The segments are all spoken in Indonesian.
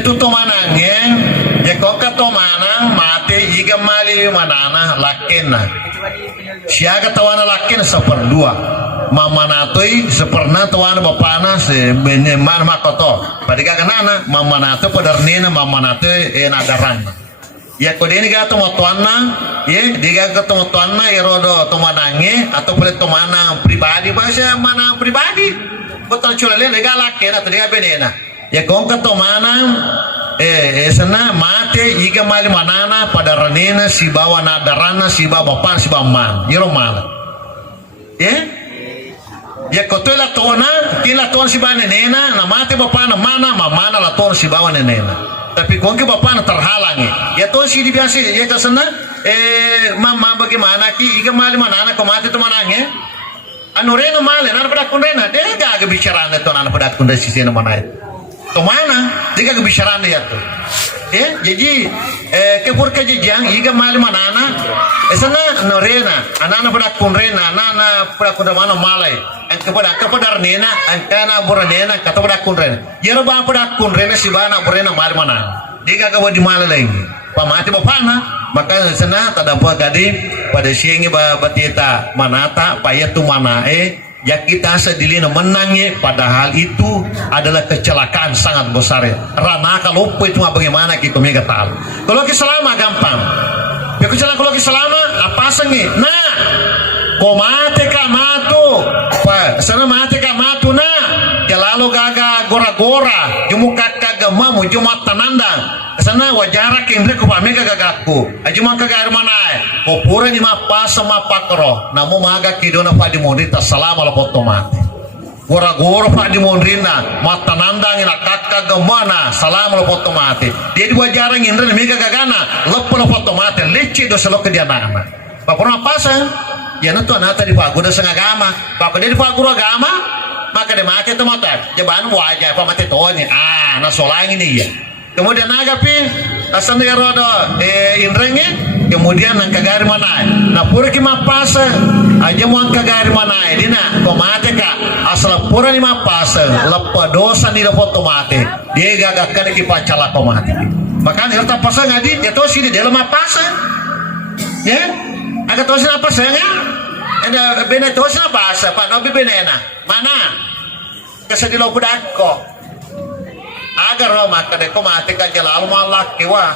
tu to manangnya ya kok to manang mate iga mali manana lakena siaga tawana lakena seperdua mama natoi seperna tawana bapana se beneman makoto padika kanana mama nato padernena mama nato nadaran ya kodeni ga to motuana ye diga ga to motuana erodo to manange atau boleh to manang pribadi bahasa manang pribadi betul culale diga lakena diga benena ya kongka to manang sana mate iga mali manana pada ranena si bawa nadarana si bawa pan si bawa man yero mal ya kotoy la tona kila ton si bawa nenena na mate bapa na mana la ton si bawa nenena tapi kung ke bapa na terhalangi ya ton si di biasa ya kasana mama bagaimana ki iga mali manana ko mate to manange anu rena male na pada kun rena dia ga bicara na to na pada kun si sena manai to mana jika kebicaraan dia tuh jadi kepur kejadian iga mali manana sana norena anana pada kunrena anana pada kun mana malai kepada nena angkana buranena kata pada kunrena yero ba pada kunrena si bana burena mali manana diga ka di mali lagi pamati bapana maka sana tadapa gadi pada siengi batita manata payatu mana ya kita sedilina menangnya padahal itu adalah kecelakaan sangat besar ya. Rana kalau itu bagaimana kita mega tahu. Kalau kita selama gampang. Ya kalau kita selama apa sengi? Nah, kau mati kamatu, sana mati kamatu nah. Ya lalu gaga gora-gora, jumu kakak gemamu, jumu tanandang. Sana wajara kendre ko pamega gagaku ajuma kaga hermanai ko pura ni mapa sama pakro namo maga kidona pa di monita salama la potomati gora pa di monrina mata nandang ina kakka gamana salama la potomati dia di wajara ngindre mega gagana lepo la potomati lecce do selo ke dia nama papura pasa ya nato anata di pagoda sangagama pagoda di pagoda agama maka de mate to mata jaban wajah pa mate toni na solang ini ya. Kemudian agapi asan ya rodo inrenge kemudian nang kagari manai na pura ki mapasa aja mo ang kagari manai dina komate ka asal pura ni mapasa lepa dosa ni dapat tomate dia gagakkan ki pacala komate makanya harta pasa ngadi ya to sini dalam mapasa ya aga to sini apa sanga ada bena to sini pasa pa no benena mana kasadilo budakko agar lo maka deko mati kan jalan malak kewa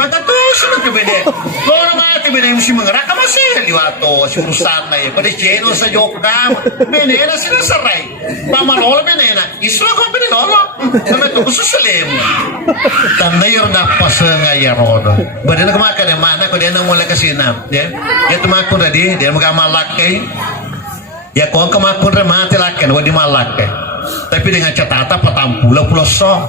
maka terus lo kebede lo mati bede mesti mengerak masih liwato urusan na pada cheno sa jokam benena sila saray pamalolo benena islo ko bede lolo sama to susulem tanda yor na pasanga ya rodo bede na kumaka de mana ko de na mula kasinam ya tumakun radi de magamalak kay ya ko kamakun re mati laken wadi malak kay tapi dengan catatan patampula puloso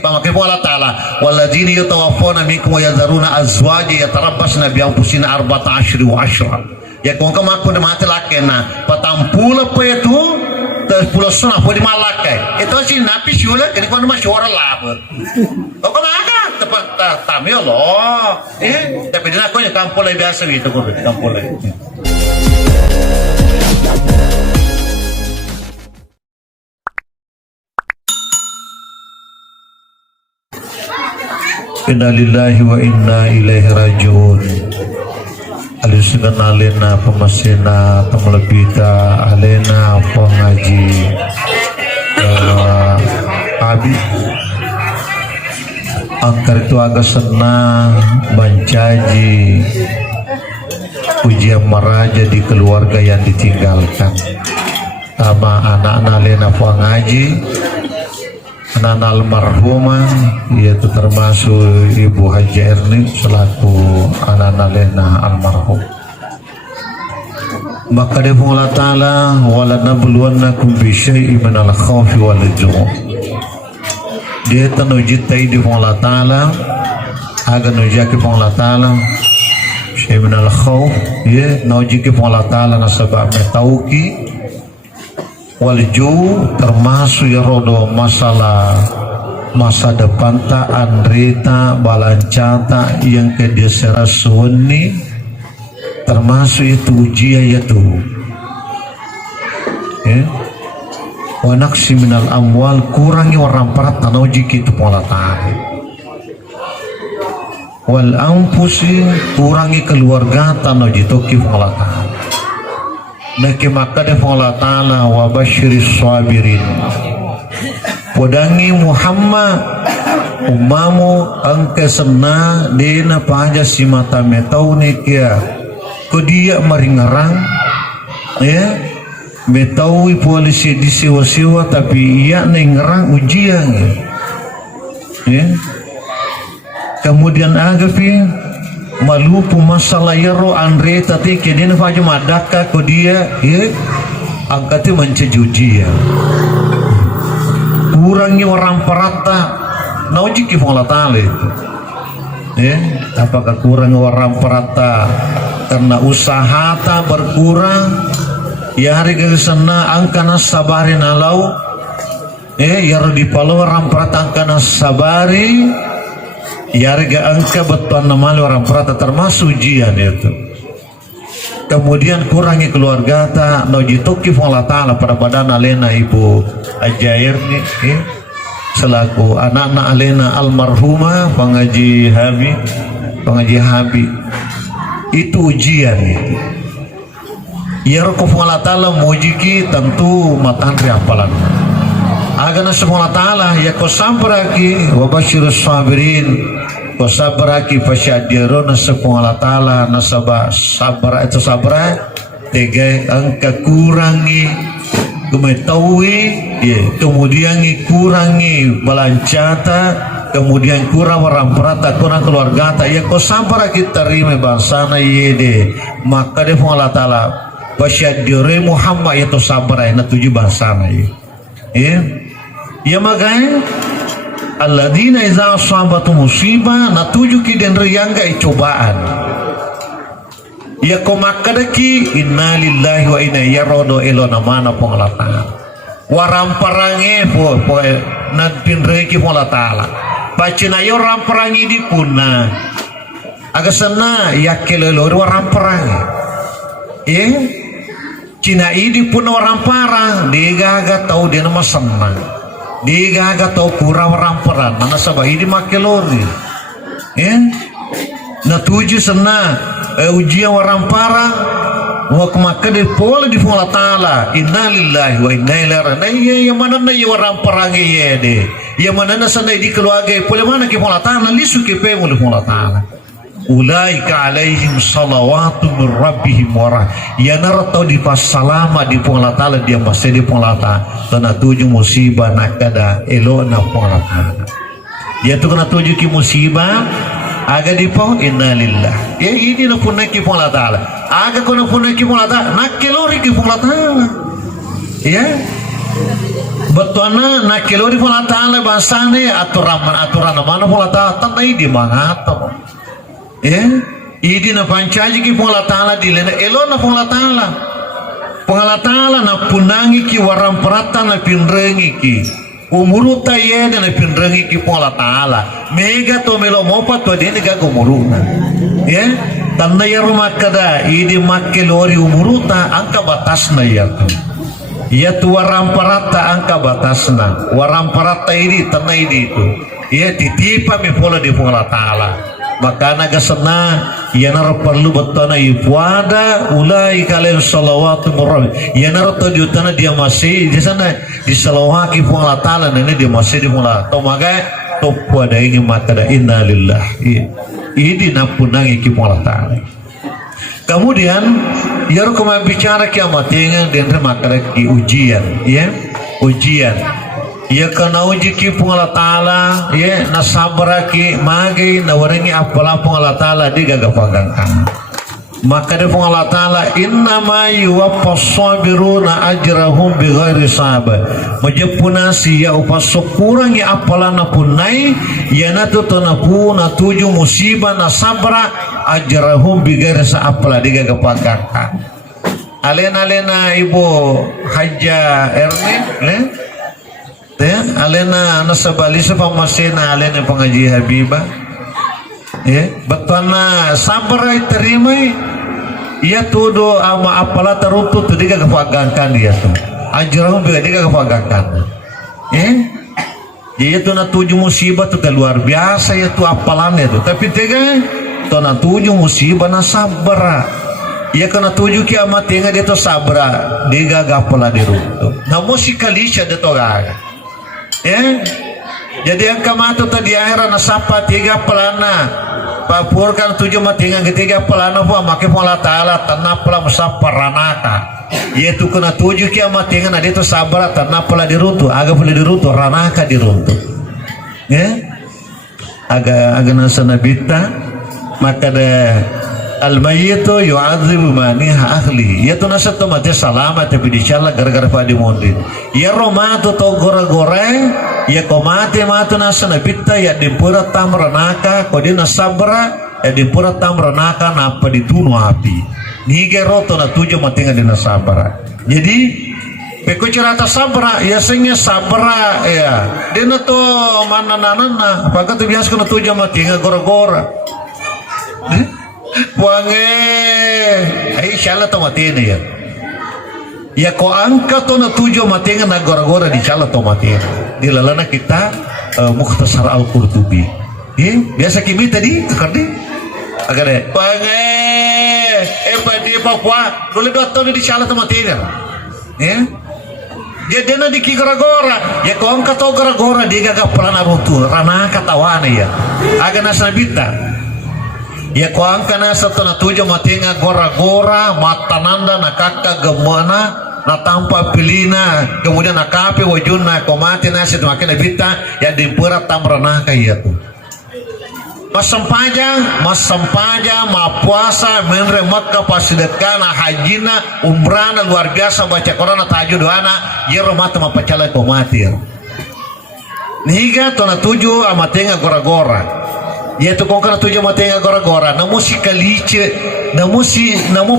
pamakai Allah Ta'ala walladzina yatawaffawna minkum wa yadharuna azwaja yatarabbasna bi anfusina arba'ata ashri wa ashra ya kung kamakun mati lakena patampula pa itu puloso na po di malakay ito si napi syula kini ko naman syura labo o kumaka tepat tami Allah tapi din ako yung kampulay biasa ito ko kampulay Inna lillahi wa inna ilaihi rajiun. Alusunan alena pemasena pemelebita alena pengaji abi angker itu agak senang bancaji ujian meraja di keluarga yang ditinggalkan sama anak-anak alena pengaji anak almarhumah yaitu termasuk Ibu Haji Erni selaku anak Lena almarhum. Maka dia Allah Ta'ala wala nabluwannakum bi syai'in minal khawfi wal ju'. Dia tanuji taidi Allah Ta'ala agar nujaki Allah Ta'ala syai'in minal khawf ya nujiki Allah Ta'ala nasabah metauki walju termasuk ya rodo masalah masa depan ta andrita balancata yang kedesera suwani termasuk itu ujian itu wa naqsi minal amwal, kurangi warang parat tanauji kitu Allah Ta'ala, wal anfusi, kurangi keluarga tanauji toki Allah Ta'ala, naki makade Allah Ta'ala wa basyiris sabirin, podangi Muhammad umamu angke sena dena paja si mata metau nekia kodia maringarang ya metaui polisi disewa-sewa tapi ia nengerang ujian ya. Kemudian agapi malupu masalah yaro andre tati kedina faja madaka kodia ya angkati mencejuji ya kurangi orang perata nauji ki Allah Ta'ala itu ya. Apakah kurang orang perata karena usaha tak berkurang ya hari ke sana angkana sabari nalau ya di palu orang perata angkana sabari ya hari ke angka betuan nama orang perata termasuk ujian itu. Kemudian kurangi keluarga ta nauji toki Allah Ta'ala pada badan alena ibu Ajair nih ya. Selaku anak-anak alena almarhumah pengaji Habi itu ujian itu ya rukuf Allah Ta'ala mujiki tentu matandri apalan agana semua Ta'ala ya ko samparaki wa basyirus sabirin ko sabaraki fasyadiru nasepu Allah Ta'ala nasaba sabara itu sabara tega angka kurangi kumetaui ya kemudian kurangi balancata kemudian kurang orang perata kurang keluarga ta ya ko sampara kita terima bangsana yede maka de Allah Ta'ala basyadire Muhammad itu sabar na tuju bangsana ya makanya alladzina iza asabatu musibah na tuju ki den riyangga cobaan ya ko makadaki innalillahi wa inna yarodo elona mana po Allah Ta'ala waramparange po nadpin reki po Allah Ta'ala pacina yo ramperangi di puna aga sana yakelelo waramperangi cina idi puna waramparang digaga tau dia nama senang digaga tau kurang waramperan mana sabah idi makelori na tuju sana ujian waramparang wa kemakade pola di Allah Ta'ala innalillahi wa inna ilaihi raji'un ya mana na waramparang yede ya mana na sana di keluarga pola mana ki Allah Ta'ala lisu ki pe mulu Allah Ta'ala ulaika alaihim salawatu min rabbihim wa ya naratau di pasalama di Allah Ta'ala dia masih di Allah Ta'ala tanah tuju musibah nakada elona Allah Ta'ala ya tu kena tuju ki musibah aga di pau innalillah ya ini na punna ki Allah Ta'ala aga kono punna ki Allah Ta'ala nakelori ki Allah Ta'ala ya betulna nakelori Allah Ta'ala basane aturan mana Allah Ta'ala tanai di mangato ya ini na pancaji ki Allah Ta'ala dilena elona Allah Ta'ala Allah Ta'ala na punangi ki waram perata na pinrengi ki umuruta yede na pinrengi ki Allah Ta'ala mega to melo mopa to dene ga umuruna ya tanna ya rumah kada idi makelori umuruta angka batasna ya tu waram parata angka batasna waram parata ini tanna ini itu ya titipa mi pola di Allah Ta'ala maka naga sena ya nar perlu betona ipuada ulai kalian salawatu murab ya nar to jutana dia masih di sana di salawaki Allah Ta'ala nene dia masih di mula to maga to pada ini mata da innalillah ini napunangi ki Allah Ta'ala kemudian ya rukuma bicara kiamat dengan dan maka ki ujian ya ujian ya kana uji ki Allah Ta'ala ya nasabaraki magi nawaringi apala Allah Ta'ala digagapagangkan maka de Allah Ta'ala innama yuwaffas sabiruna ajrahum bighairi hisab majapuna siya upasukurang ya apala na punai ya natutuna puna tuju musibah na sabra ajrahum bighairi hisab apala digagapagangkan alena ibu Haja Erne ya alena nasabali sa pamasena alena pengaji Habibah ya betana sabar terima ya tudo ama apala teruntut tidak kepagangkan dia tuh Anjurang beda dia kepagakan. Jadi itu na 7 musibah tu luar biasa ya tu apalannya tu. Tapi tega tu na 7 musibah na sabra. Ya kena 7 kiamat tengah dia tu sabra. Dia gagapala di rumah. Na musikalisya dia tu gaga. Jadi yang kamatu tadi akhirnya na sapa 3 pelana. Papurkan 7 matingan ketiga pelana po makin Allah Ta'ala tanah pula musapa ranaka. Yaitu kena 7 kiamat dengan ada itu sabar tanah pula diruntuh agak boleh diruntuh ranaka diruntuh agak nasa nabita maka ada al-mayyitu yu'adzibu maniha ahli yaitu nasa tu mati salamat tapi dicala gara-gara pada mondin ya romatu to gora-gora ya komate matu nasa nabita ya dimpura tam ranaka kodina sabra ya dimpura tam ranaka napa ditunu api Nige roto na 7 matinga di nasabara. Jadi peko cerita sabra ya sengnya sabra ya. Dena to mana nana apakah tu biasa kena 7 matinga gora-gora. Wange ai shala to matina ya. Ya ko angka to na 7 matinga na gora-gora di shala to matina. Di lalana kita Mukhtasar Al-Qurtubi. Biasa kimi tadi kardi agar deh. Wange di Papua dulu 2 tahun di salah teman-teman dia dena di gora-gora ya kau angkat tau gora-gora dia gagap pelana runtuh ranah katawana ya agak nasa nabita ya kau angkat nasa tanah 7 matinga gora-gora mata nanda nakaka gemana na tampa pilina kemudian nakape wajuna kau mati nasa makin nabita ya dimpura tam ranah kaya tuh masampaja, mapuasa, menre Makkah pasidekana, hajina, umrana luar biasa baca Quran tahajud doana, ya romata mapacala ko matir. Nihiga to na 7 amatenga gora-gora. Yaitu kung kana 7 amatenga gora-gora, namu si kaliche, namu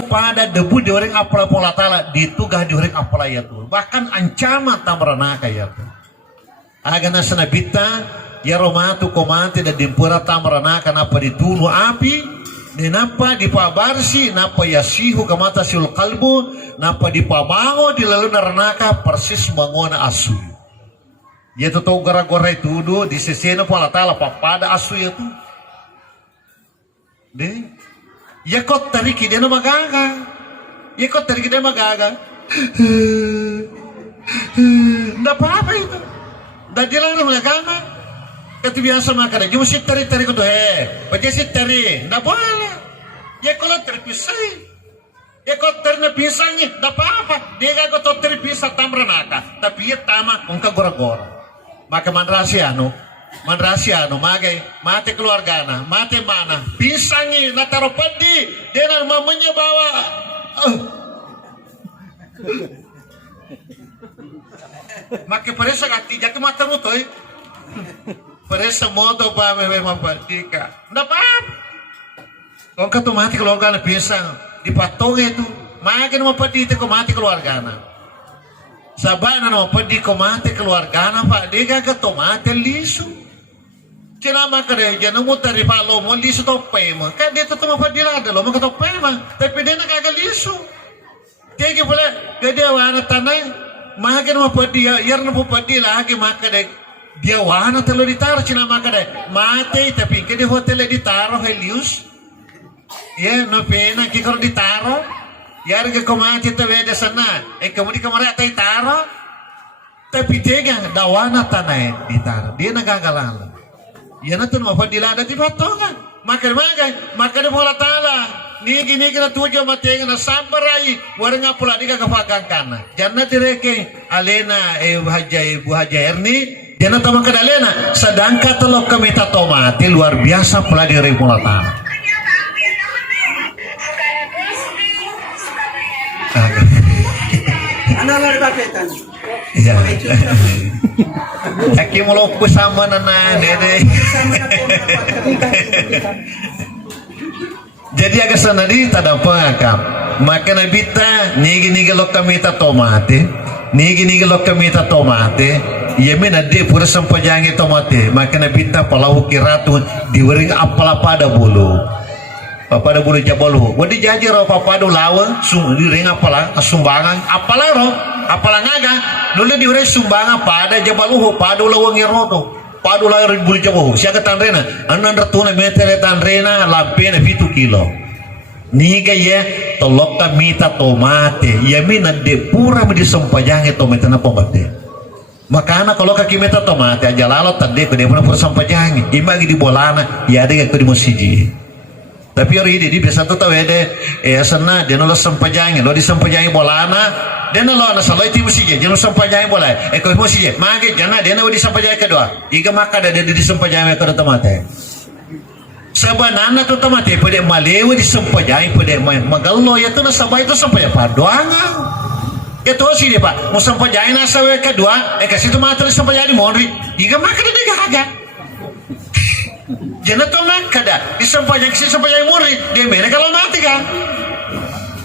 pada debu di orang apala pola tala ditugah di orang apala ya tu. Bahkan ancaman tamrana kaya tu. Aga nasa nabita ya romatu komante dan dimpura tamrana kenapa ditunu api nenapa dipabarsi napa yasihu kamata sil kalbu napa dipamango di lalu naranaka persis mangona asu ya to gara-gara itu do di sesena pala tala papada asu ya tu de ya kot tariki dia magaga ya kot tariki dia magaga ndak apa itu ndak dilarang magana. Itu biasa makan. Cuma si teri kudu baca si teri, ndak boleh. Ya kalau terpisah, ya kalau terpisahnya, ndak apa-apa. Dia gak kau terpisah tamranaka, tapi ya tamak ungka gora-gora. Maka mandrasiano, magai mati keluargana, mati mana, pisangnya nataro padi, dia mamanya bawa. Maka peresa kaki jatuh mata rutoi. Peresa moto pa memang patika. Ndak apa. Kau kata mati keluarga na pisang dipatong itu. Makin mau padi itu mati keluarga na. Sabana no padi ko mati keluarga na pak. Dia gak mati lisu. Cina makanya jangan mutar di palo mau lisu tau pema. Kan dia tetap mau padi lah ada lo mau ketau pema. Tapi dia nak kagak lisu. Dia boleh gede wana tanah. Makin mau padi ya. Yar mau padi lagi makanya. Dia wana telo ditaruh cina makanya mati tapi ke di hotel ditaruh helius ya no pena kikor ditaruh ya harga kau mati tu beda sana kemudian kemarin ada ditaruh tapi tega dawana tanah ditaruh dia nagagalan ya nanti mau padilada di patongan makanya pola tala nigi na 7 matenga na sambarai warang pula di kagapagang kana jangan direke alena buhaja erni jangan tahu kadalena sedangkan telok kami tatomati luar biasa pula di regulatan. Ya. Aki mulok sama nana dede. Jadi agak sana di tadang pengakam. Maka nabita nigi lok kami tatomati, nigi lok kami tatomati. Ia mina de pura sampajangi tomate maka nabita palau kiratu diwering apala pada bulu jabolu wadi jaji ro papada lawa sum di ring apala sumbangan apala ro apalangaga dulu di ure sumbangan pada jabaluhu pada lawang iroto pada layar buli jabaluhu siaga tanrena anan ratuna metere tanrena lampena 7 kilo niga ya tolokka mita tomate ya mina de pura di sampajange tomate na pomate makana kalau kaki meta tomate aja lalat tadi ke dia pura sampajange imagi di bolana ya ada yang ke di masjid tapi hari ini biasa tuh tahu ya sana dia nolak sampajange lo di sampajange bolana dia nolak nasa lo itu masjid jangan sampajange bola kau masjid mage jangan dia nolak di sampajange kedua iga maka ada di sampajange kedua tomate sebenarnya tuh tomate pada malewa di sampajange pada magallo ya tuh nasabay itu sampajange paduangan itu sih dia pak mau sampajange nasa kedua kasih tomate di sampajange monri iga maka ada gaga jangan tuh kada di sampajange monri dia mana kalau mati kan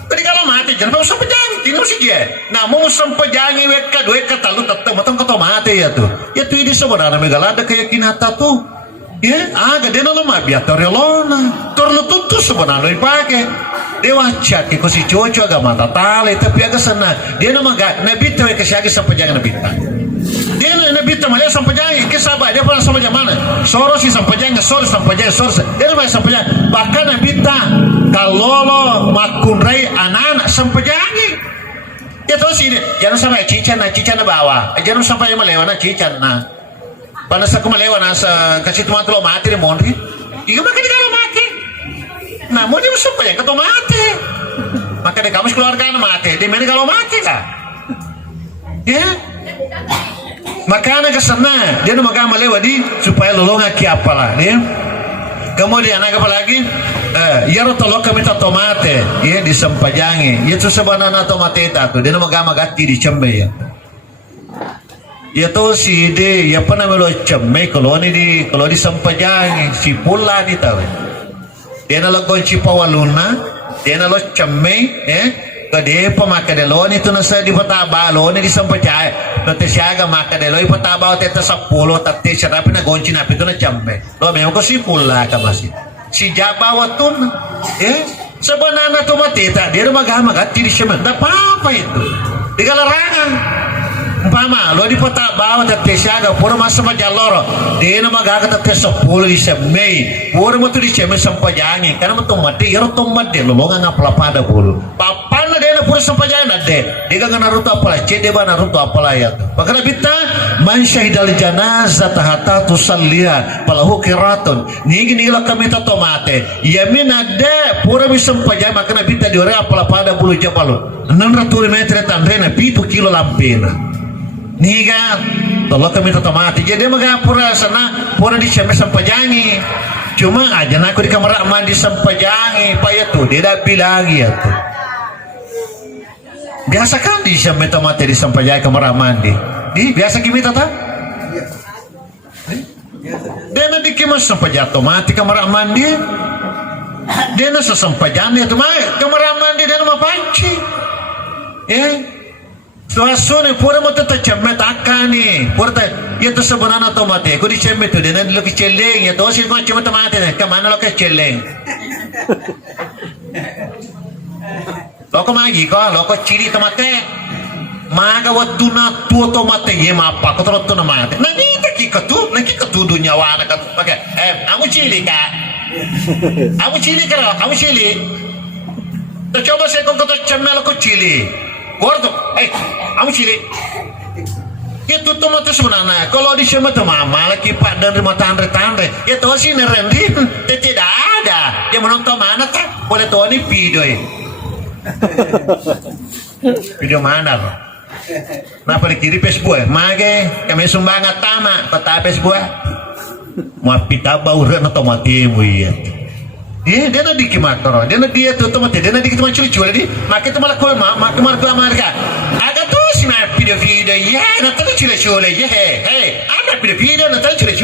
tadi kalau mati jangan mau sampajange ini sih dia nah mau sampajange kedua katalu tetap matang kata mati ya tuh ini sebenarnya megalada keyakinan tuh ya aga dia nama biar terelona terletutu sebenarnya dipakai dewa cak ke si coco agak mata tali tapi agak senang dia nama gak nabi tahu kesiagi sampai jangan nabi dia nabi tahu malah sampai jangan kesabah dia pernah sampai mana soros si sampai jangan soros dia nama sampai jangan bahkan nabi tahu kalau lo makun rai anak-anak sampai jangan ya terus ini jangan sampai cican na bawah jangan sampai melewana cican na panas aku melewa nasa kasih teman lo mati di monri iya maka di kalau mati namun dia musuh yang ketemu mati maka di kamu keluarga mati di mana kalau mati lah ya makanya kesana dia nama kamu melewa di supaya lolong aki apalah ya kemudian apa lagi ya rotolok kami tak tomate ya di sempajangi itu sebenarnya tomate itu dia nama kamu gati di cembe ya ya tuh si de ya apa namanya lo cemai kalau di sampajangi si pula di tahu dia nalo kunci pawaluna dia nalo cemai kade pemaka de lo itu nasa di pataba lo di sampajangi nanti siaga maka de lo di pataba teta 10 tapi serapi na kunci napi itu na cemai lo memang ko si pula ka masih si jabawatun sebenarnya tuh mati dia maga di semen apa itu di galarangan Pama, lo di pota bawa tapi siaga, pura masa majaloro, dia nama gaga tapi 10 di semai, pura matu di semai sampajangi, karena matu mati, ya rotom mati, lo nggak ngapla pada bulu, papa na dia na pura sampajangi nade, dia nggak naruto apalah, cede ba naruto apalah ya, makanya bita, man syahidal janazah tahata tusalliha, palahu kiratun, nigi lah kami tato mate, yamin ade, pura bisa sampajangi, makanya bita diore apalah pada bulu japalo, 600 meter tandrena, 7 kilo lampena. Niga, tolong kami tetap mati. Jadi pura sana, pura di cembe sampajangi. Cuma aja aku di kamar mandi sampajangi, pak ya tuh dia dah bilang ya tuh. Biasa kan di cembe mati di sampajangi kamar mandi. Biasa kimi tata? Dia nanti kimas sampajangi mati kamar mandi. Dia nasa sampajangi itu mah kamar mandi dia nama panci. Suasana pura mau tetap cemet akan nih, pura ya tuh sebenarnya tomate, aku di cemet tuh, dan lo keceleng ya tuh sih kau cuma tomate nih, kemana lo keceleng? Lo kau magi kau, lo kau ciri tomate, maga waktu na tuh tomate ya apa, kau terus tuh tomate, nah ini nak ketu dunia wana kan, pakai, kamu cili kak, kamu cili karo, kamu cili, tuh coba saya kau cemet lo kau cili. Gordo, kamu cili. Itu tomat sebenarnya. Kalau di sana tuh mama lagi pak dan rumah tandre, ya tuh sih nerendin, tidak ada. Yang menonton mana tak? Boleh tuh ini video ya. Video mana loh? Kenapa di kiri Facebook? Mage, kami sumbangan tama, peta Facebook. Mau pita bau rena tomatimu ya. Dia na di kimatoro, dia na dia tuh tomate, dia na di kita curi di, makin tuh malah kau makin marga. Agak tuh sih na video ya, na tuh curi ya, ada video na tuh curi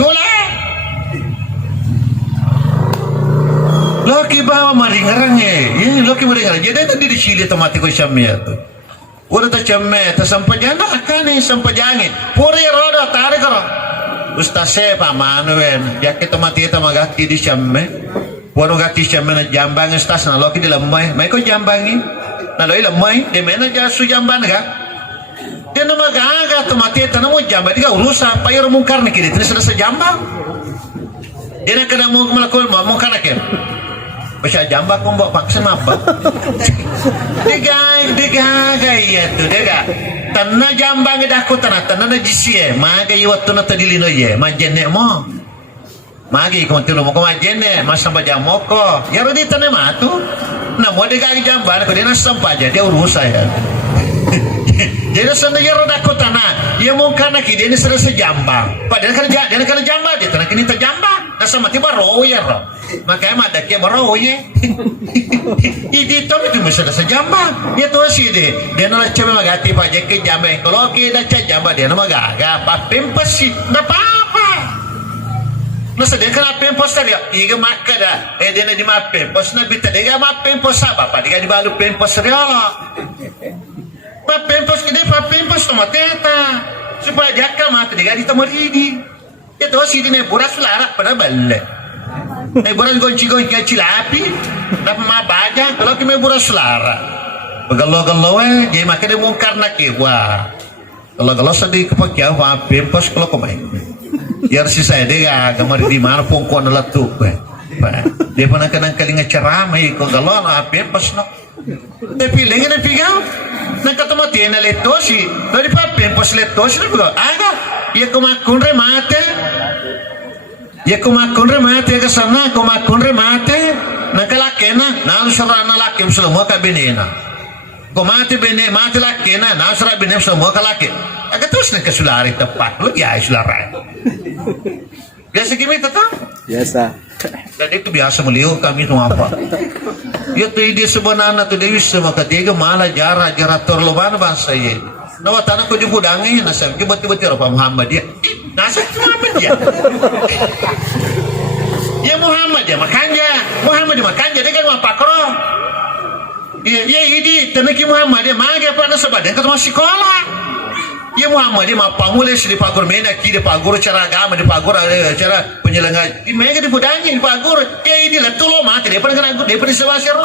Loki bawa maringarang Loki maringarang, jadi tadi di Chile tomate ko siya tuh. Udah tuh cemme, tuh sampajangan akan nih sampajangan, puri roda tarik karo. Ustaz pa manuel, biar kita mati itu magati di siya Wano gati siya mana jambang stas na loki di lamay. May ko jambangi. Na loy lamay. Di mana dya su jamban ka? dia nama gaga tomate tanam jamba dia urusan payar mungkar nih kiri terus selesai jamba dia nak kena mau melakukan mungkar nak bisa jamba kau bawa vaksin apa dia iya tuh dia tanah jamba ngedah aku tanah na jisi maga iya waktu na tadilino ye majene mo magi kau tuh mau kau majene mas sampai jamoko ya rodi tanah matu nah mau dia gak jamba kau dia sampai aja dia urus saya jadi sendiri roda kota na, ia mau karena kini ini selesai jamba. Padahal kerja jamba dia tanah kini terjamba. Nasa mati baru ya roh. Makanya ada kia baru ya. Ini itu selesai jamba. Ya tuh sih deh. Dia nolak cewek magati pak jadi jamba. Kalau kita cek jamba dia nama gaga. Pak pempas sih, nggak apa-apa. Nasa dia kan pempas tadi. Iga makan dah. Dia nak di mak pempas nabi tadi. Dia mak pempas apa? Pak dia di balu pempas dia lah. Papempos tomateta supaya jaka mata dia di tamaridi ya to si dine buras lara pada balle buras gonci cilapi dapat mabaja kalau kime buras lara begalo jadi maka dia mungkar nak wah kalau sedih kepakai papempos kalau kemain biar si saya dia kamar di mana pongkon letup dia pernah kena kalinga ceramai kok kalau papempos no tapi lengan pigang nak ketemu tiada letosi dari papel pos letosi tu aga ya kumakun remate ke sana kumakun remate nak lakena nak usara nak lakem semua kabinena kumate bene mate lakena nak usara bene semua kalake aga terus nak kesulari tepat lu ya sulara biasa gimana tu biasa. Dan itu biasa melihat kami itu apa ya tuh ide sebenarnya tuh dewi sama ketiga malah jara terlalu bangsa ya nawa tanah kau juga dangi nasa tiba-tiba apa Muhammad dia nasa Muhammad ya ya Muhammad ya makanya dia kan apa kro ya ini tanah ki Muhammad dia maga apa nasa badan ketemu sekolah ya Muhammad dia mah pamulai di pagur mena ki di pagur cara agama di pagur cara penyelenggara di mega di budanya di pagur ya inilah tuh lo mati dia pernah sebasir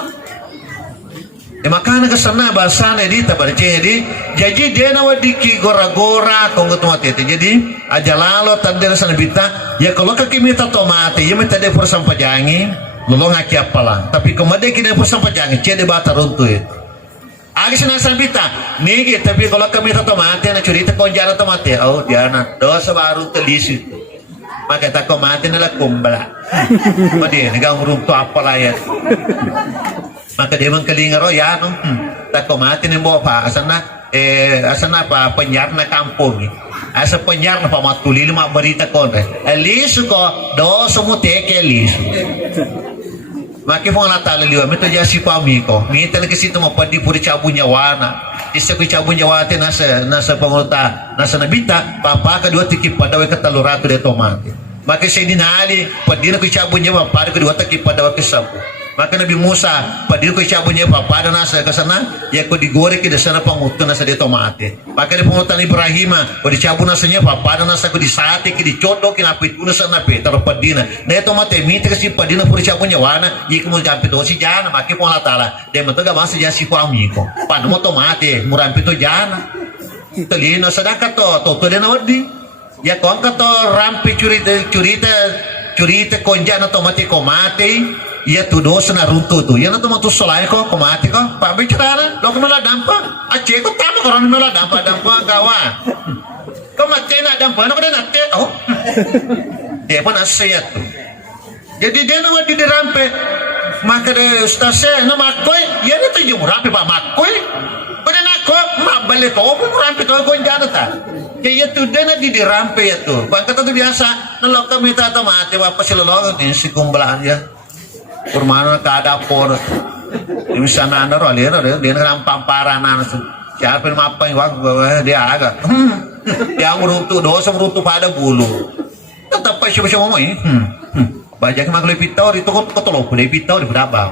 makanya kesana bahasanya di tabarce jadi dia nawadiki gora-gora kong ketumati jadi aja lalo tanda sana bita ya kalau kakimita tomate ya minta dia persam pajangi lolo ngaki apalah tapi kemudian kita persam pajangi cede bata runtuh agis nasa bita nih tapi kalau kami tomate na cerita konjara tomate oh dia na dosa baru telis itu maka tak tomate nala kumbala madi negang runtuh apalah ya maka dia mengkelingar oh ya no tak tomate ni mo pa asana pa penyar na kampung asa penyar na pamatuli lima berita kontre lisu ko dosa mo teke lisu maki mo natala liwa mito jasi pamiko mita na kasi tumapadi puri cabu nyawana isa ko cabu nyawate nasa pangulta nasa nabita papa ka dua tikip padawe katalurato de tomate maka siya dinali padi na ko cabu nyawa padi ko dua tikip padawe kasabu maka Nabi Musa padi ko cabu nyawa pada nasa kasana ya ko digore ki sana panguto nasa de tomate maka di pangutan Ibrahima ko di cabu nasa nya pada nasa ko di sate ki di chodo ki napit una sa nape taro padina na tomate mita kasi padina puri cabu nyawana yik mo jampi to si jana maki po natala de matoga basa jasi ko amiko pano mo tomate murampi to jana talino sadaka to de na wadi ya ko ka to rampi curita konja na tomate komate iya tu dosa na runtuh tu ya na tu matu solai ko komate ko pa bicara lo kena dampa ace ko tamu koron mela dampa kawan ko mate na dampa no kada nate oh dia pun asya tu jadi dia na wadi dirampe maka de ustase na makoy ya na tu yung rampe pa makoy pada nako mabale to po rampe to ko njana ta kaya tu dia na di dirampe ya tu bangka tu biasa na lo kami ta mate wa pa sila lo ni si kumbalaan ya Kurmana kada por di sana ro dia nang pamparan siapa yang mapang dia agak yang runtuh dosa runtuh pada bulu tetap pa siya mo bajak maglo pitor itu ko tolo pule pitor di berapa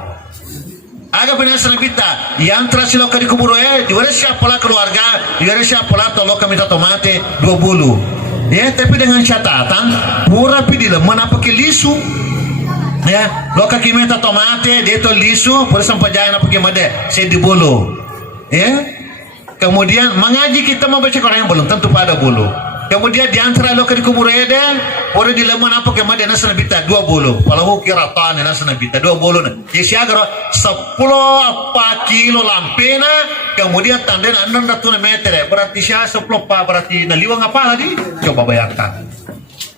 aga penasa pita yang tras silo kadi kuburo juara siapa lah keluarga juara siapa lah tolo kami tomate 2 bulu ya tapi dengan catatan pura pidi lemon apa ke lisu ya loka kimeta tomate deto lisu por sampajayan apa kimade se di bolo ya Kemudian mengaji kita membaca Quran yang belum tentu pada bulu. Kemudian di antara lo ke kubur eden, boleh dileman apa kemudian nasa nabita 2 bulu. Kalau kiratan nasa nabita 2 bulu. Jadi agar 10 apa kilo lampena, kemudian tanda anda 600 meter. Berarti siya 10 apa berarti naliwang apa lagi? Coba bayangkan.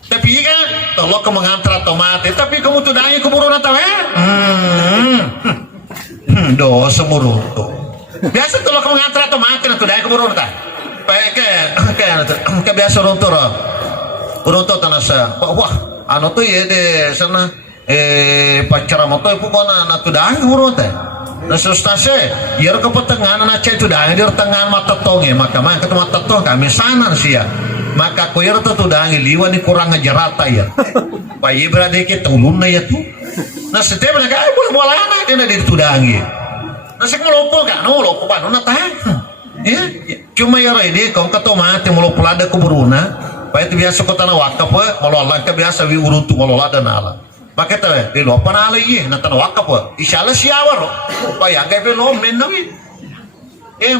Tapi kan, tolong ke mengantar otomatis. Tapi kamu tuh dahnya kubur atau dosa muruntu. Biasa tolong ke mengantar otomatis tuh dahnya kubur atau kayak biasa runtur tanasa wah anu tuh ya deh sana pacara moto ibu kona na tuh dah urut na sustase ya ke pertengahan na cai tuh dah di pertengahan mata tonge maka ketemu mata tong kami sana sih ya maka ko ya tuh dah liwan ni kurang ngejarata ya pak iya berarti kita ulun na ya tuh na setiap mereka bola na dia na di tuh dah na sek melopo kan melopo kan na tah ya, cuma ya ini kau kata mati mulut pelada keburuna, pak itu biasa kota na wakaf, malu Allah ke biasa wi uruntu malu Allah dan Allah. Maka tu, di luar pana Allah ye, nanti wakaf, insyaallah siawar, pak yang kau belum menawi.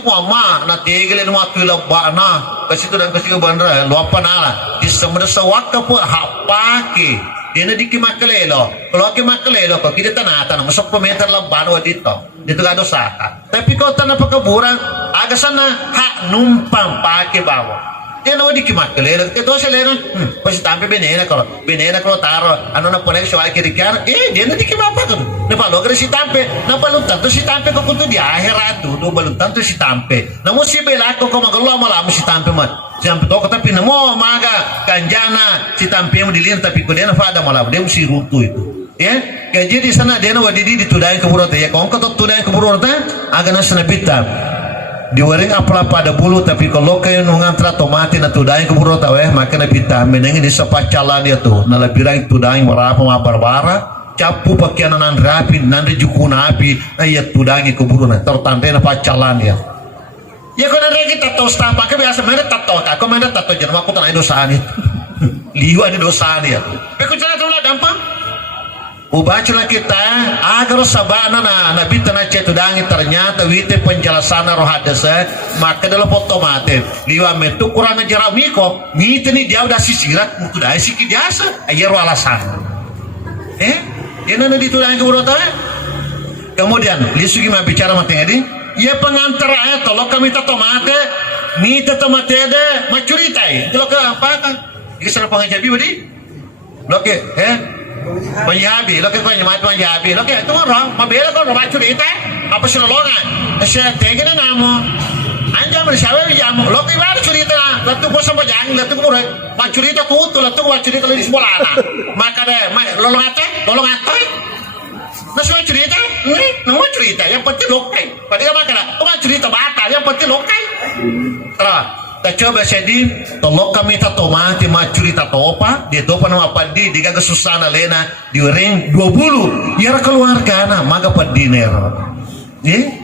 Mama nanti gile nama tu lebak na, kasi tu dan kasi ke bandar, luar pana Allah, di semua wakaf hapake. Dia nak dikimakelelo, kalau kimakelelo, kalau kita tanah masuk pemeter leban wadito, itu gak dosa. Tapi kalau tanah pekuburan, agak sana hak numpang pakai bawah. Dia nak dikimakelelo, itu dosa leno, pasti tampil benena kalau taruh, anu nak ponek soal kiri kan, dia nak dikimapa tu, nampak lo si tampil, nampak lo tentu si tampil kau tu di akhirat tu, belum tentu si tampil. Namun si bela kau magelau malah si tampil mat. Sampai toko tapi namo maga kanjana si tampil dilin tapi kau dia nafada malah dia mesti runtuh itu. Ya, jadi di sana dia nak wadidi ditudain ke burota ya. Kau kau tudain ke burota, agak nasi nabita. Diwaring apalah pada bulu tapi kalau kau ngantra tomati na tudain ke burota maka nabita menengin di sepacalan dia tu. Nala birang tudain berapa barbara. Capu pakaian nan rapi nan jukuna api ayat tudain ke burona tertandai na pacalan dia. Ya kau nanti kita tahu staf pakai biasa mana tato tak kau mana tato jenama aku tanah dosa ni liu ada dosa ni ya tapi cara tu lah gampang ubaculah kita agar sabana na nabi tanah cetudangi ternyata wite penjelasan roh hadasa maka dalam otomatis liu ametu kurang ajar miko mite ni dia udah sisirat mutu dah siki biasa ayer alasan dia nana ditudangi ke burota kemudian lisu gimana bicara mati ngadi ya pengantar ayat tolong kami minta tomate de macuritai kalau ke apa kan ini salah pengajabi budi loke penjabi loke kau nyemat penjabi loke itu orang mabela kau macuritai apa sih lolongan saya tegak namu anja bersawa jamu loke baru cerita lalu kau sampai jangan lalu kau macurita tuh lalu kau macurita di sekolah maka deh lolong ate Nasi cerita, nama cerita yang penting lokai. Padahal makanya, cuma cerita bata yang penting lokai. Terus, kita coba sedih, tolong kami tak tomati cerita topa, dia topa nama padi, dia gak susana lena, di ring 20, ya keluarga na, maga padiner.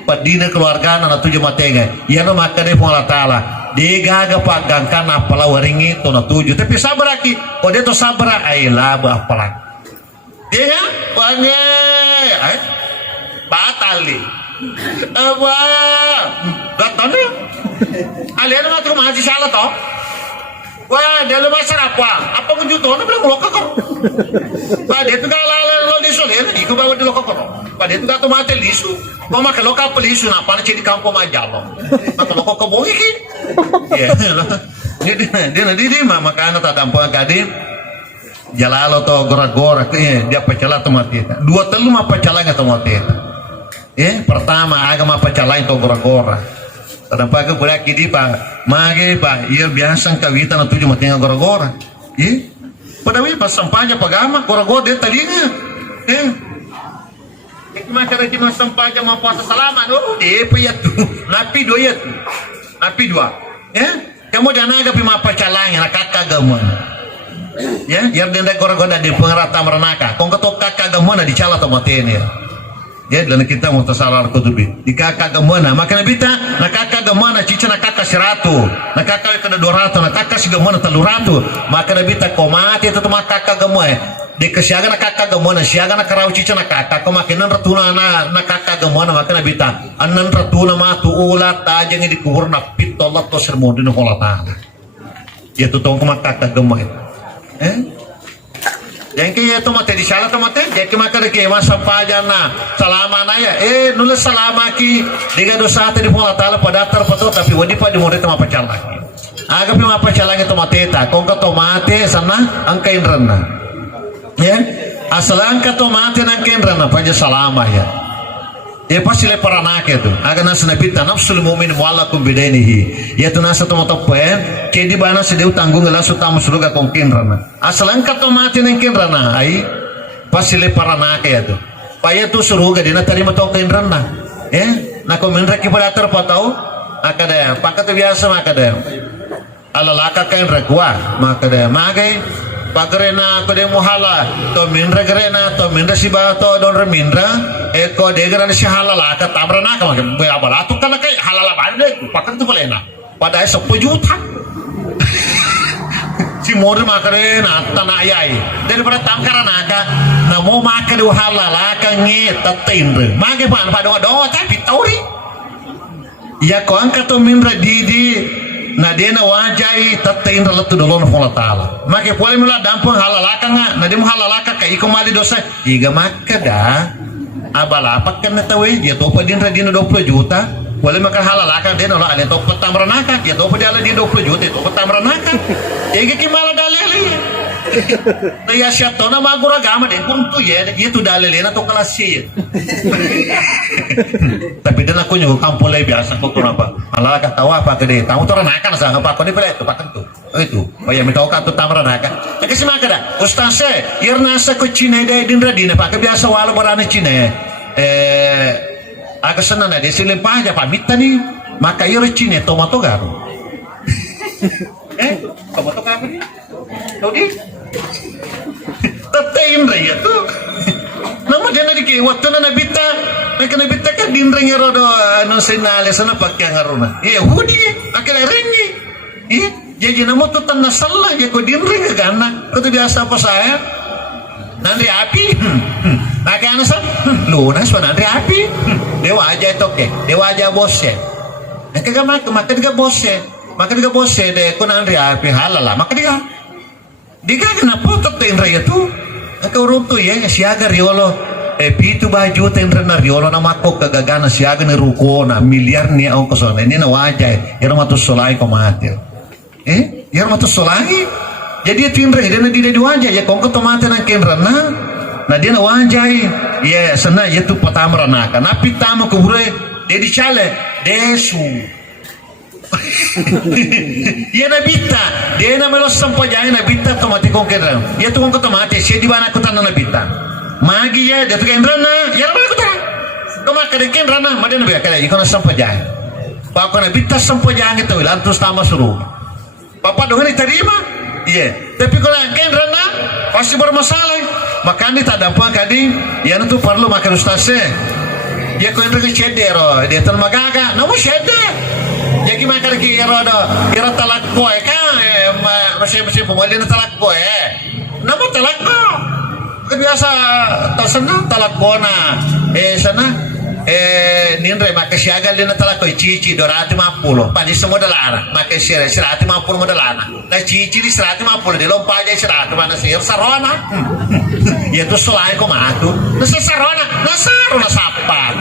Padiner keluarga na tujuh matenya, ya no makanya Allah Taala. Dia gak pagangkan apalah waringi to na tujuh, tapi sabar lagi, kalau dia to sabar, ailah apalah. Dia banyak batali apa datang alian nggak tuh masih salah toh wah dia lu masalah apa menjuto na bilang lokak kok pada itu kalau lo disolin itu baru di lokak kok pada itu nggak tuh mati lisu mau makan lokak pelisu apa nih di kampung aja lo makan lokak kebongi kan ya dia mama karena tak dampak kadim jalalo to gora-gora dia pacala to mati dua telu mah pacala to mati pertama agama pacala to gora-gora kadang pakai boleh kidi pak mage pak iya biasa kawita na tujuh mati gora-gora padahal pas sampahnya pagama gora-gora dia tadinya cuma cara cuma sampahnya mau puasa salaman payat tu napi dua kemudian aga pima pacala na kakagama ya yang denda gora-gora di pengerata merenaka kong ketok kakak gamana dicala atau mateni ya dan kita mau tersalar kutubi di kakak gamana maka nabita na kakak gamana cica na kakak 100 na kakak kada 200 na kakak si gamana 300 maka nabita komati itu mah kakak gamana di kesiaga na kakagamana siaga na karaw cica na kaka kemakinan ratuna na kakagamana makana bita anan ratuna matu ulat aja ngi dikubur na pitolat to sermodi no holatana ya tu tong kakagamay yang kaya itu mate di salah mate jadi maka ke masa paja na salama na ya nulis salama ki diga dosa te di holatala pada terpato tapi wadi pa di mode tama pacal lagi aga pi mapacala itu mate ta kong ka tomate sana angkain renna ya asalan ka tomate nang kenrana paja salama ya pasti le paranake tu aga nas nabita nafsul mu'min muallakum bidainihi ya tu nasa tomata pen ke di bana se deu tanggung la sutamu surga kong kenrana asalan ka tomate nang kenrana ai pasti le paranake ya tu paya tu surga dina tarima tong kenrana na ko menra ki pada terpatau akada pakat biasa makada alalaka kain rakwa makada magai pagrena ko de muhala to mindra grena to mindra siba to don remindra ko de grena si halala ka tabrana ka be abala tu kana kai halala bande pakan tu balena pada 10 juta si mor makare na tana ayai daripada tangkarana ka namo makade halala ka ngi tatindre mage pan pada do tapi tauri ya ko angka to mindra didi na dena wajai tatain relatu dolon Allah taala make pole mula dampung halalaka nga na demo halalaka ka iko mali dosa iga makka da abalapak kan tawe ya to padin radina 20 juta pole maka halalaka dena la ale to patamranaka ya to padala di 20 juta to patamranaka iga ki mala dalele na ya syato na magura gama de kung tu ye itu dalele na to kalasi tapi dan aku nyuruh kampung lagi biasa kok kenapa malah kata tawa apa gede kamu tuh renakan sama apa kau di pelai itu pakai tuh itu oh ya minta kau tuh tamar renakan ya kasih makan dah ustaz irna sa ko Cina deh dindra dina pakai biasa walau berani Cina agak senang deh silim aja pamit tadi maka ir Cina tomato garu tomato apa nih tahu di tetein ya tuh nama dia nanti waktu nabita ka dinreng rodo ano senale sana pakya ngaruna hudi akhirnya rengi jadi namo tuh tanah salah ya ko dinreng gana itu biasa apa saya nanti api akan sa lunas pa nanti api dewa aja itu ke dewa aja bosnya kagak makan dia bosnya deh ko nanti api halala maka dia kenapa tetein raya tuh kau runtuh ya siaga riolo pitu baju tenrena riolo na mako kagagana siaga ni ruko na miliar ni ang kasona ini na wajay yar matu solai ko mati yar matu solai jadi tinre dia na di wajay ya kong ko mati na kenrena na dia na wajay ya sana ya tu patamrana ka na pitama ko hure dia di chale desu ya nabita dia na melos sampajang nabita tomate kong kenrena ya tu kong ko tomate siya di bana ko tanong nabita magi ya dia tuh kenrana ya mana kita kau makan kenrana mana nabi akal ikon sampajang papa nabi tas sampajang itu lantus tambah suruh papa dong ini terima iya tapi kalau kenrana pasti bermasalah makanya tak dapat kadi ya itu perlu makan ustaznya ya kau yang pergi cedero dia termagaga namun cedero ya gimana kalau kira talak boy kan masih pemulih talak boy namun talak biasa tersenang talak bona sana ninre maka siaga lina talak ko cici 250 pani semua dalana maka sira 150 modalana na cici di 150 di lompa aja 100 mana sir sarona ya tu selain ko matu na sarona na sapa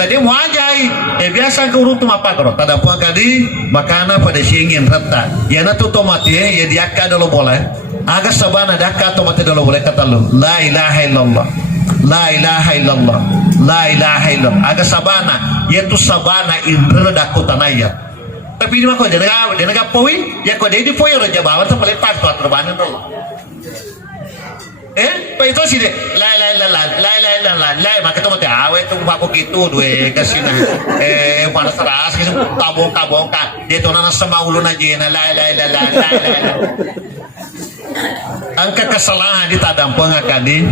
tadi mo ajai biasa ko urut mapa ko tada po kadi makana pada singin rata ya na tu tomate ya diakka dalo boleh aga sabana dakka tomate dalo boleh kata lu la ilaha illallah la ilaha illallah la ilaha illallah aga sabana yaitu sabana indra dakku tanaya tapi ini mah dia naga poin ya ko dia di poin raja bawah tu paling pas tuh terbanan dulu pa itu sih deh la maka tu mati awe tu aku gitu dua kasih na panas teras gitu tabung kan dia tu nana sama ulun aja la angka kesalahan di tadampung akadi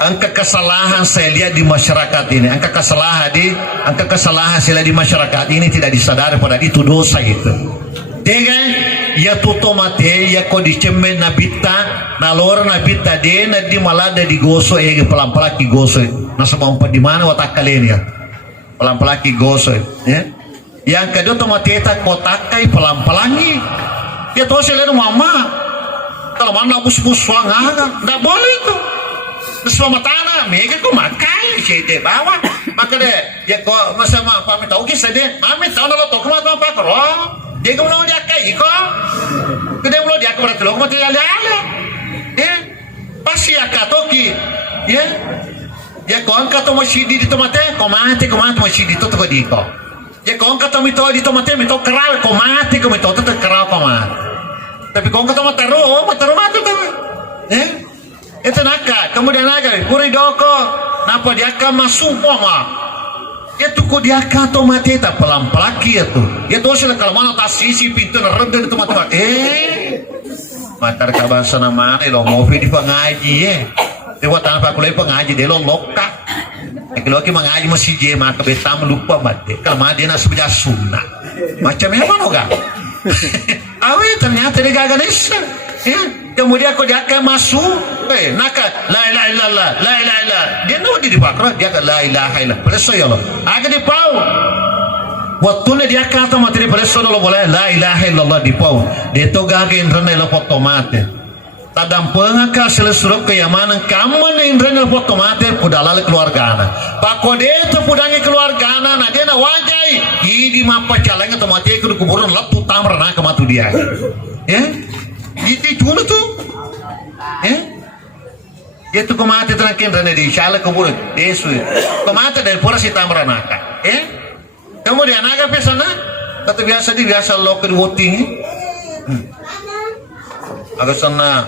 angka kesalahan saya lihat di masyarakat ini angka kesalahan saya lihat di masyarakat ini tidak disadari pada itu dosa itu. Tiga ya tuto mate ya ko di cemen na bitta na lora na bitta de na di malada di goso pelan-pelan ki goso na sama umpat di mana watak kalian ya pelan-pelan ki goso ya yang kedua tomateta kotakai pelan-pelangi ya to selain mama kalau mana bus-bus wangaga nggak boleh itu semua tanah mega ko makai sih bawa maka deh ya ko masama pamit tahu kisah deh mami tahu lo to kuma apa karo dia ko mau diakai ko kede mau diakai berarti lo mati ala ya pasti akatoki ya ya ko angka to masidi di tomate ko mate masidi to di ko ya ko angka to mito di tomate mito keral ko mate ko mito to keral ko mate tapi ko angka to mataro mate kan itu naka kemudian naga kuri doko napa dia akan masuk mama itu kok dia kato mati tak pelan-pelaki itu sila kalau mana tak sisi pintu rendah itu mati matar kabasa nama lo mau di pengaji lewat tanpa kulai pengaji dia lo loka kalau kita mengaji masih je maka betam lupa mati kalau dia nak sebagai sunnah macam apa noga awi ternyata dia gagal kemudian kau dia akan masuk naka la ilaha illallah la ilaha illallah dia nuh di bakra dia kata la ilaha illallah preso ya Allah aga di pau waktu dia kata materi preso lo boleh la ilaha illallah di pau dia to gage indrene lo fotomate tadam pengaka selesuro keyamanan kamu na indrene lo fotomate pudalale keluargana pakode itu pudangi keluargana na dia na wajai di mapa calanga tomate ke kuburan latu tamrana ke matu dia itu dulu tuh itu kemati terakhir rene di shala kubur Yesu kemati dari pura si tamranaka kemudian naga pesona kata biasa lo ke voting agak sana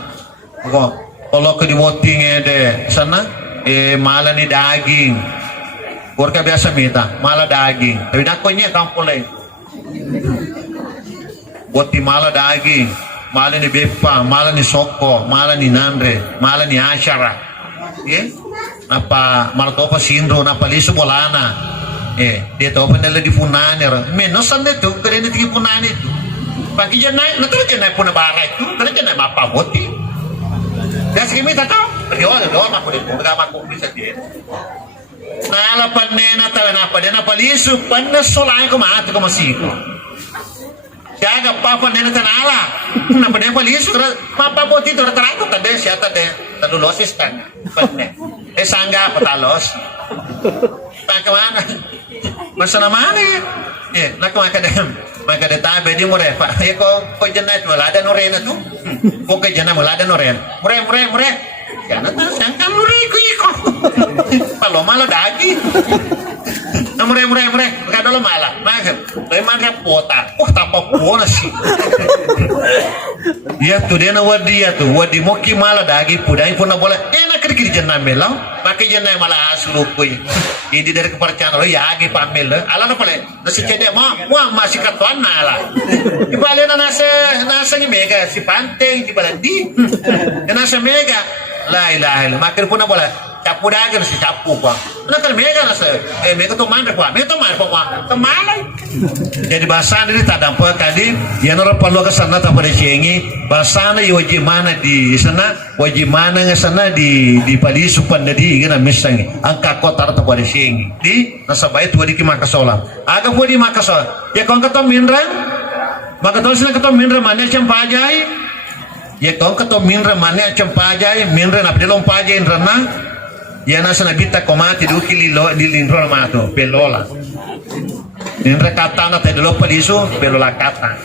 kalau ke voting de sana malah ni daging warga biasa minta malah daging tapi dakonya kampulai buat malah daging malah ni bepa, malah ni soko, malah ni nandre, malah ni asyara, apa malah topa sindro, apa lisu bolana, dia topa nela di funane, menosan itu, keren itu funane itu, pagi jenai, nanti jenai puna barai itu, nanti jenai apa boti, dah segini tak tahu, doa aku deh, enggak aku bisa dia, nala panena tahu apa dia napa lisu, panas solai kau mati kau masih. Jaga papa nena tanala napa dia polis papa boti to terangko tade siata de talulosis kan panne sangga patalos tak kemana masana mana nak maka de tabe di more pa ko jenat walada norena tu ko ke jenat walada noren mure kana ta sangka mure ko iko paloma lo dagi mure kada lo mala makan reman rapota tapa pona sih ya tu dia na wadi moki mala dagi pudai pun boleh enak kiri jenna melau pakai jenna mala aslu kuy ini dari kepercayaan lo ya agi pamel ala na pale nasi cede mau masih katuan nala ibalen na nasa ni mega si panteng di baladi nasa mega la ilaha illallah makin pun boleh capu dagan si capu pa nakal mega nasa mega to mandre pa mega to mar pa kemana jadi bahasa ini tak dampak tadi yang orang perlu ke sana tak pada cengi bahasa ini wajib mana di sana wajib mana ke sana di palisu pandadi gana misalnya angka kota tak pada cengi di nasabay tu di kimakasola aga po di makasola ya kau kata minran maka tahu sila kata minran mana cempajai ya kau kata minran mana cempajai minran apa dia lompajai renang ya nasa nabita komati duki di lindro mato pelola nindra kata na tayo dalo paliso pelola kata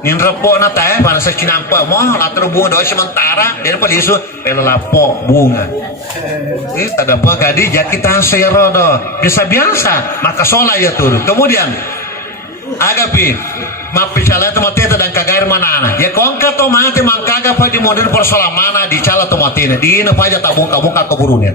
nindra po na tayo para sa kinampa mo latro bunga doon sementara dan paliso pelola po bunga tada po kadi jakitan sero do biasa maka sola ya tuh kemudian agapi mapicala tomateta dan kagair manana ya kongka tomate mangkaga pa di modern persoalan mana di cala tomatena di ina paja tabung kabuka keburunya